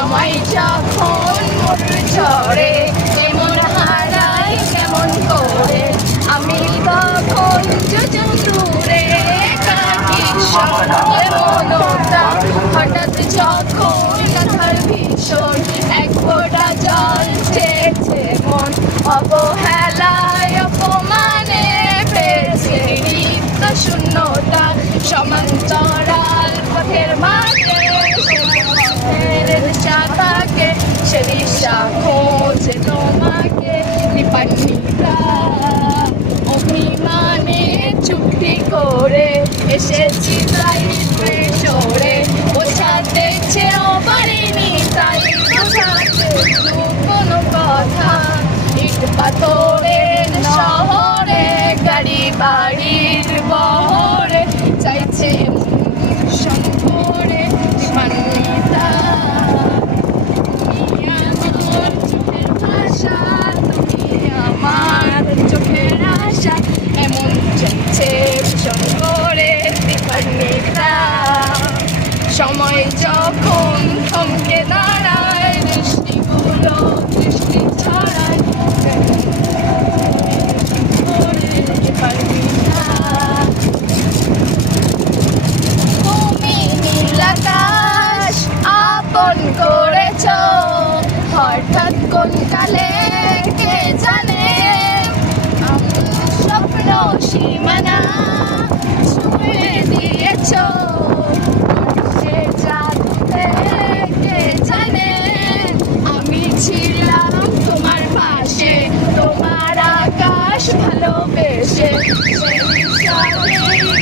সময় যখন মোর ঝরে এমন হারাই কেমন করে আমি তখন যোজন দূরে কাটি সময় মনটা হঠাৎ যখন কাঁথার ভীষণ এক ফোঁটা জল চেয়েছে মন অবহেলায় অপমানে পেয়েছে রিক্ত শূন্যতা সমান্তরাল পথের মাঝে চাতাকে সে দিশা খোঁজে তোমাকে দীপান্বিতা অভিমানে চুক্তি করে এসেছি তাই সরে বোঝাতে চেয়েও পারিনি তাই বোঝাতে কোনো কথা ইট পাথরের শহরে গাড়ি বাড়ির বহরে চাইছে শঙ্করে দীপান্বিতা আমার চোখের আশা এমন চলছে ভীষণ করে দীপান্বিতা সময় যখন থমকে দাঁড়ায় দৃষ্টিগুলো দৃষ্টি ছড়ায় দীপান্বিতা তুমি নীল আকাশ আপন করেছ হঠাৎ কোন কালে কে জানে স্বপ্ন সীমানা ছুঁয়ে দিয়েছ সে জানতে কে জানে আমি ছিলাম তোমার পাশে তোমার আকাশ ভালোবেসে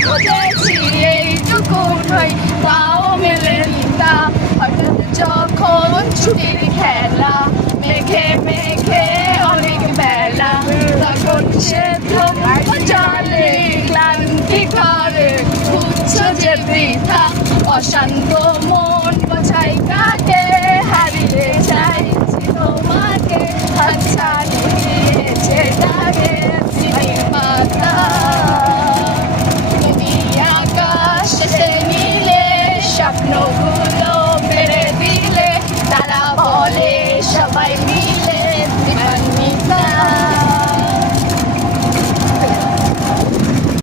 খুঁজেছি এইটুকু নয় তাও মেলেনি তা হঠাৎ যখন ছুটির খেলা মেঘে মেঘে অনেক বেলা তখন সে জলে ক্লান্তি করে খুঁজছ যে বৃথা অশান্ত মন বোঝাই কাকে হারিয়ে চাইছি তোমাকে আচ্ছা